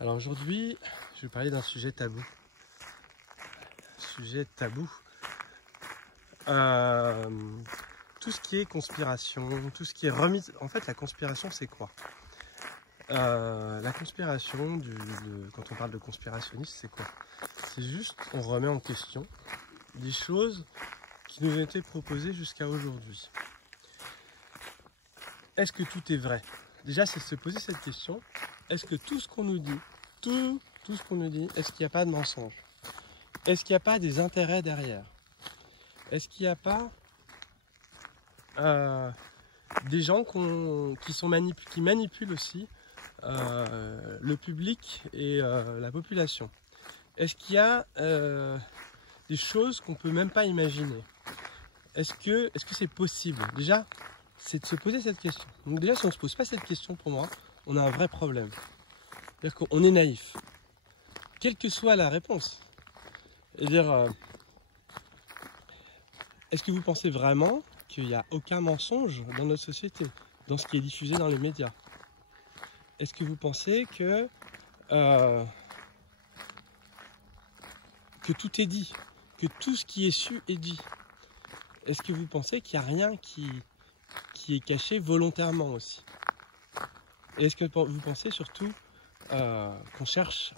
Alors aujourd'hui, je vais parler d'un sujet tabou. Sujet tabou. Tout ce qui est conspiration, tout ce qui est remise... En fait, la conspiration, c'est quoi? La conspiration, quand on parle de conspirationniste, c'est quoi? C'est juste, on remet en question des choses qui nous ont été proposées jusqu'à aujourd'hui. Est-ce que tout est vrai? Déjà, c'est se poser cette question. Est-ce que tout ce qu'on nous dit, tout ce qu'on nous dit, est-ce qu'il n'y a pas de mensonge? Est-ce qu'il n'y a pas des intérêts derrière? Est-ce qu'il n'y a pas des gens qui manipulent aussi le public et la population? Est-ce qu'il y a des choses qu'on ne peut même pas imaginer? Est-ce que c'est possible? Déjà, c'est de se poser cette question. Donc déjà, si on ne se pose pas cette question, pour moi, on a un vrai problème. C'est-à-dire qu'on est naïf, quelle que soit la réponse. C'est-à-dire, est-ce que vous pensez vraiment qu'il n'y a aucun mensonge dans notre société, dans ce qui est diffusé dans les médias? Est-ce que vous pensez que tout est dit, que tout ce qui est su est dit? Est-ce que vous pensez qu'il n'y a rien qui est caché volontairement aussi? Et est-ce que vous pensez surtout qu'on cherche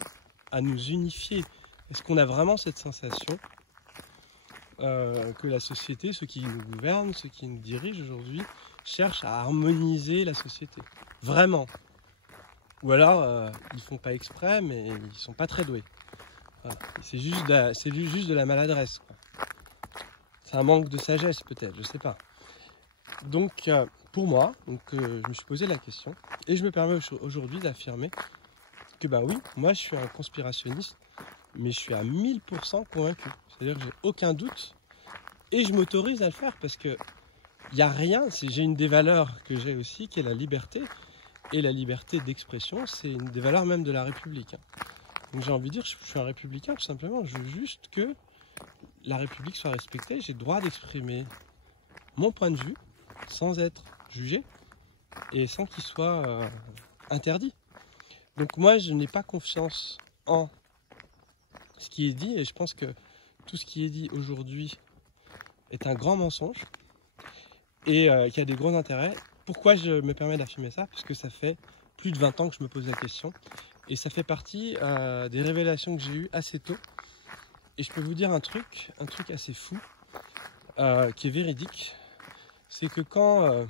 à nous unifier? Est-ce qu'on a vraiment cette sensation que la société, ceux qui nous gouvernent, ceux qui nous dirigent aujourd'hui, cherchent à harmoniser la société? Vraiment? Ou alors, ils font pas exprès, mais ils sont pas très doués. Voilà. C'est juste de la maladresse, quoi. C'est un manque de sagesse, peut-être, je sais pas. Donc, pour moi, je me suis posé la question, et je me permets aujourd'hui d'affirmer que, bah oui, moi je suis un conspirationniste, mais je suis à 1000% convaincu. C'est-à-dire que j'ai aucun doute, et je m'autorise à le faire, parce que il n'y a rien, j'ai une des valeurs que j'ai aussi, qui est la liberté, et la liberté d'expression, c'est une des valeurs même de la République. Donc j'ai envie de dire, je suis un républicain, tout simplement. Je veux juste que la République soit respectée. J'ai le droit d'exprimer mon point de vue sans être jugé et sans qu'il soit interdit. Donc moi, je n'ai pas confiance en ce qui est dit, et je pense que tout ce qui est dit aujourd'hui est un grand mensonge et qu'il y a des gros intérêts. Pourquoi je me permets d'affirmer ça? Parce que ça fait plus de 20 ans que je me pose la question, et ça fait partie des révélations que j'ai eues assez tôt. Et je peux vous dire un truc assez fou, qui est véridique. C'est que quand,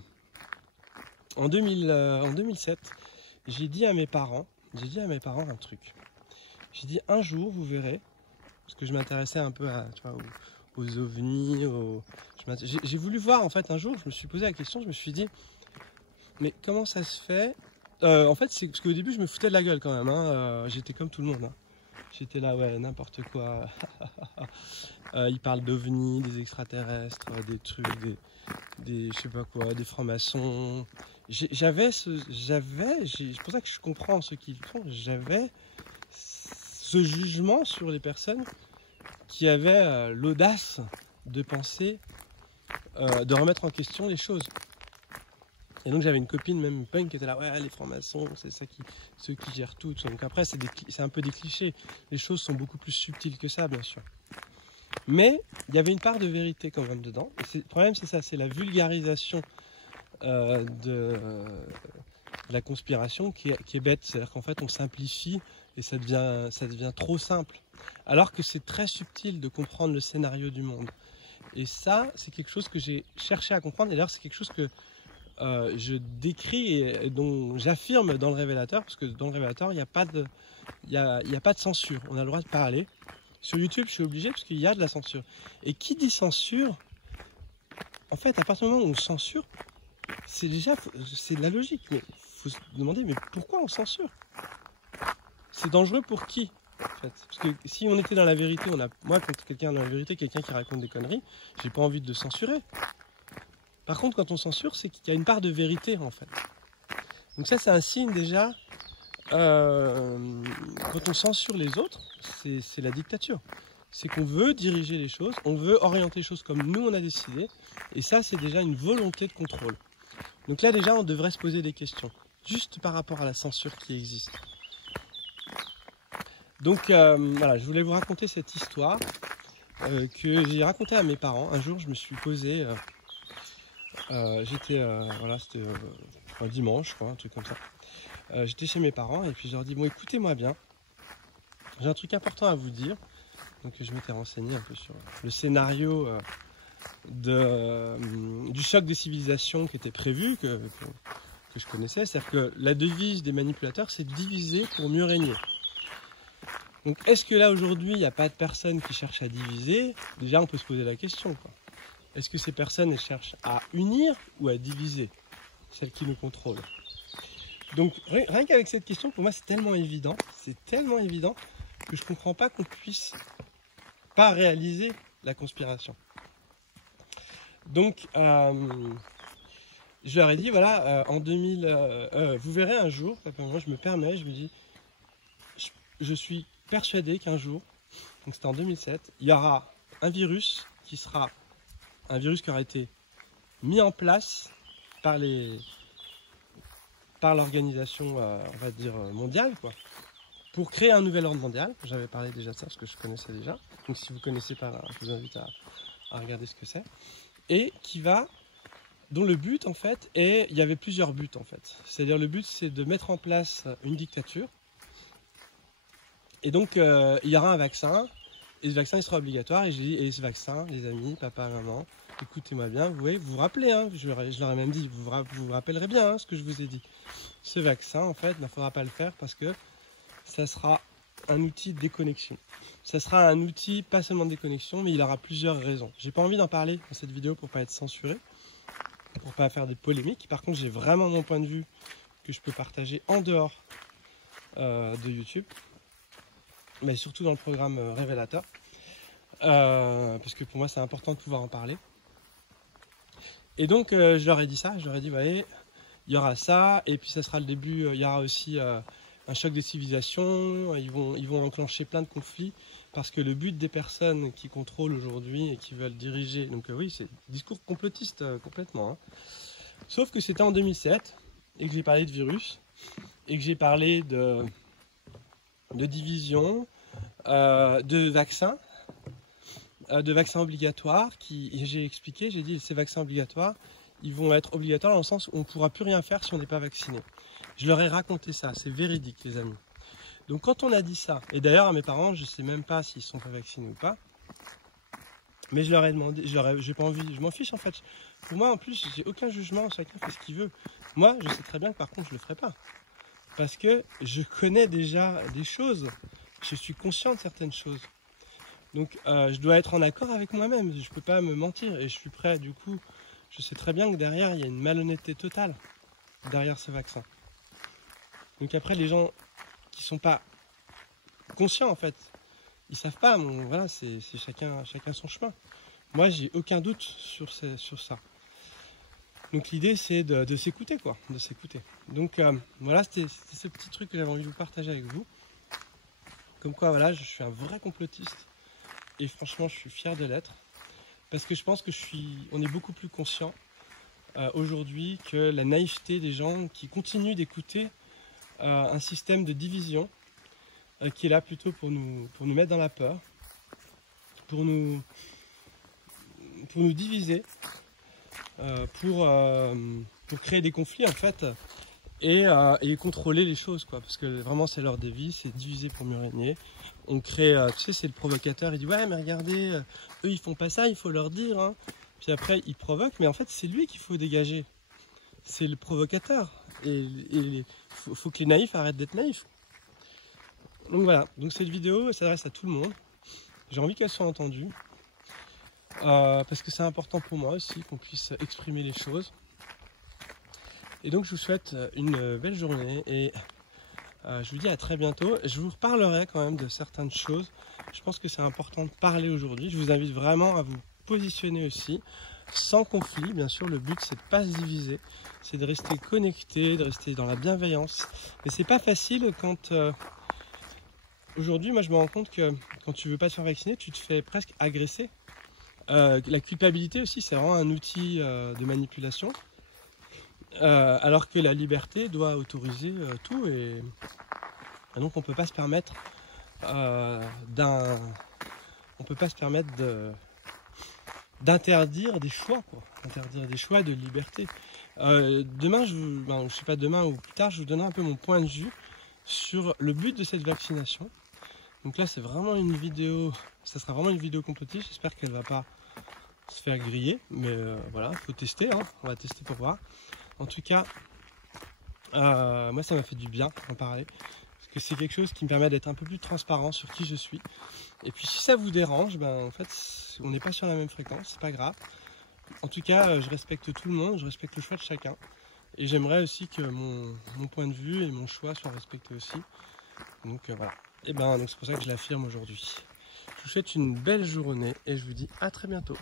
en 2007, j'ai dit à mes parents un truc. J'ai dit, un jour, vous verrez, parce que je m'intéressais un peu aux ovnis, j'ai voulu voir, en fait, un jour, je me suis posé la question, je me suis dit, mais comment ça se fait? En fait, c'est parce qu'au début, je me foutais de la gueule quand même, hein. J'étais comme tout le monde, hein. J'étais là, ouais, n'importe quoi. Ils parlent d'ovnis, des extraterrestres, des trucs, je sais pas quoi, des francs-maçons. C'est pour ça que je comprends ceux qui le font. J'avais ce jugement sur les personnes qui avaient l'audace de penser, de remettre en question les choses. Et donc j'avais une copine, même punk, qui était là, ouais, les francs-maçons, c'est ça ceux qui gèrent tout. Donc après, c'est un peu des clichés. Les choses sont beaucoup plus subtiles que ça, bien sûr. Mais il y avait une part de vérité quand même dedans. Et le problème, c'est ça, c'est la vulgarisation de la conspiration qui est bête. C'est-à-dire qu'en fait, on simplifie et ça devient trop simple. Alors que c'est très subtil de comprendre le scénario du monde. Et ça, c'est quelque chose que j'ai cherché à comprendre. Et d'ailleurs, c'est quelque chose que je décris et dont j'affirme dans le révélateur, parce que dans le révélateur, il n'y a pas de censure. On a le droit de parler. Sur YouTube, je suis obligé parce qu'il y a de la censure. Et qui dit censure, en fait, à partir du moment où on censure, c'est de la logique. Mais il faut se demander, mais pourquoi on censure? C'est dangereux pour qui, en fait? Parce que si on était dans la vérité, moi, quand quelqu'un est dans la vérité, quelqu'un qui raconte des conneries, j'ai pas envie de le censurer. Par contre, quand on censure, c'est qu'il y a une part de vérité, en fait. Donc ça, c'est un signe déjà. Quand on censure les autres, c'est la dictature. C'est qu'on veut diriger les choses, on veut orienter les choses comme nous on a décidé. Et ça, c'est déjà une volonté de contrôle. Donc là, déjà, on devrait se poser des questions. Juste par rapport à la censure qui existe. Donc voilà, je voulais vous raconter cette histoire que j'ai racontée à mes parents. Un jour, je me suis posé, voilà, c'était un dimanche, quoi, un truc comme ça. J'étais chez mes parents et puis je leur dis, bon, écoutez-moi bien, j'ai un truc important à vous dire. Donc je m'étais renseigné un peu sur le scénario du choc des civilisations qui était prévu, que je connaissais. C'est-à-dire que la devise des manipulateurs, c'est diviser pour mieux régner. Donc est-ce que là aujourd'hui il n'y a pas de personnes qui cherchent à diviser? Déjà on peut se poser la question, quoi. Est-ce que ces personnes elles cherchent à unir ou à diviser, celles qui nous contrôlent? Donc rien qu'avec cette question, pour moi c'est tellement évident que je ne comprends pas qu'on puisse pas réaliser la conspiration. Donc je leur ai dit, voilà, en 2000, vous verrez un jour, moi je me permets, je me dis, je suis persuadé qu'un jour, donc c'était en 2007, il y aura un virus qui aura été mis en place par l'organisation, on va dire, mondiale, quoi, pour créer un nouvel ordre mondial. J'avais parlé déjà de ça, parce que je connaissais déjà. Donc si vous ne connaissez pas, je vous invite à regarder ce que c'est. Et dont le but, en fait, il y avait plusieurs buts, en fait. C'est-à-dire, le but, c'est de mettre en place une dictature. Et donc, il y aura un vaccin, et ce vaccin, il sera obligatoire. Et j'ai dit, et ce vaccin, les amis, papa, maman, écoutez-moi bien, vous vous rappelez, hein, je leur ai même dit, vous vous rappellerez bien, hein, ce que je vous ai dit. Ce vaccin, en fait, il ne faudra pas le faire parce que ça sera un outil de déconnexion. Ça sera un outil, pas seulement de déconnexion, mais il aura plusieurs raisons. J'ai pas envie d'en parler dans cette vidéo pour pas être censuré, pour pas faire des polémiques. Par contre, j'ai vraiment mon point de vue que je peux partager en dehors de YouTube, mais surtout dans le programme Révélateur, parce que pour moi c'est important de pouvoir en parler. Et donc je leur ai dit ça, je leur ai dit, vous voyez, il y aura ça, et puis ça sera le début, il y aura aussi un choc des civilisations, ils vont enclencher plein de conflits, parce que le but des personnes qui contrôlent aujourd'hui et qui veulent diriger, donc oui, c'est discours complotiste complètement, hein. Sauf que c'était en 2007, et que j'ai parlé de virus, et que j'ai parlé de division, de vaccins obligatoires, j'ai expliqué, j'ai dit ces vaccins obligatoires, ils vont être obligatoires dans le sens où on ne pourra plus rien faire si on n'est pas vacciné. Je leur ai raconté ça, c'est véridique les amis. Donc quand on a dit ça, et d'ailleurs à mes parents, je ne sais même pas s'ils ne sont pas vaccinés ou pas, mais je leur ai demandé, j'ai pas envie, je m'en fiche en fait. Pour moi en plus, j'ai aucun jugement, chacun fait ce qu'il veut. Moi, je sais très bien que par contre, je ne le ferai pas. Parce que je connais déjà des choses, je suis conscient de certaines choses. Donc je dois être en accord avec moi-même, je ne peux pas me mentir. Et je suis prêt, du coup, je sais très bien que derrière, il y a une malhonnêteté totale derrière ce vaccin. Donc après, les gens qui ne sont pas conscients, en fait, ils ne savent pas, bon, voilà, c'est chacun son chemin. Moi, j'ai aucun doute sur ça. Donc l'idée, c'est de s'écouter, quoi, de s'écouter. Donc voilà, c'était ce petit truc que j'avais envie de vous partager avec vous. Comme quoi, voilà, je suis un vrai complotiste. Et franchement, je suis fier de l'être. Parce que je pense que on est beaucoup plus conscient aujourd'hui que la naïveté des gens qui continuent d'écouter un système de division qui est là plutôt pour nous mettre dans la peur, pour nous diviser, pour créer des conflits en fait, et contrôler les choses, quoi. Parce que vraiment c'est leur devise, c'est diviser pour mieux régner. On crée, tu sais, c'est le provocateur, il dit ouais mais regardez, eux ils font pas ça, il faut leur dire, hein. Puis après il provoque, mais en fait c'est lui qu'il faut dégager, c'est le provocateur, et faut que les naïfs arrêtent d'être naïfs. Donc voilà, donc cette vidéo s'adresse à tout le monde, j'ai envie qu'elle soit entendue, parce que c'est important pour moi aussi qu'on puisse exprimer les choses. Et donc je vous souhaite une belle journée et je vous dis à très bientôt. Je vous reparlerai quand même de certaines choses. Je pense que c'est important de parler aujourd'hui. Je vous invite vraiment à vous positionner aussi, sans conflit. Bien sûr, le but c'est de ne pas se diviser, c'est de rester connecté, de rester dans la bienveillance. Mais c'est pas facile quand... aujourd'hui, moi je me rends compte que quand tu veux pas te faire vacciner, tu te fais presque agresser. La culpabilité aussi, c'est vraiment un outil de manipulation. Alors que la liberté doit autoriser tout et donc on ne peut pas se permettre on peut pas se permettre d'interdire des choix, quoi. Interdire des choix de liberté. Demain, je sais pas demain ou plus tard, je vous donnerai un peu mon point de vue sur le but de cette vaccination. Donc là, c'est vraiment une vidéo, ça sera vraiment une vidéo complotiste. J'espère qu'elle va pas se faire griller, mais voilà, faut tester, hein. On va tester pour voir. En tout cas, moi, ça m'a fait du bien d'en parler, parce que c'est quelque chose qui me permet d'être un peu plus transparent sur qui je suis. Et puis, si ça vous dérange, en fait, on n'est pas sur la même fréquence, c'est pas grave. En tout cas, je respecte tout le monde, je respecte le choix de chacun. Et j'aimerais aussi que mon point de vue et mon choix soient respectés aussi. Donc voilà. Et donc c'est pour ça que je l'affirme aujourd'hui. Je vous souhaite une belle journée et je vous dis à très bientôt.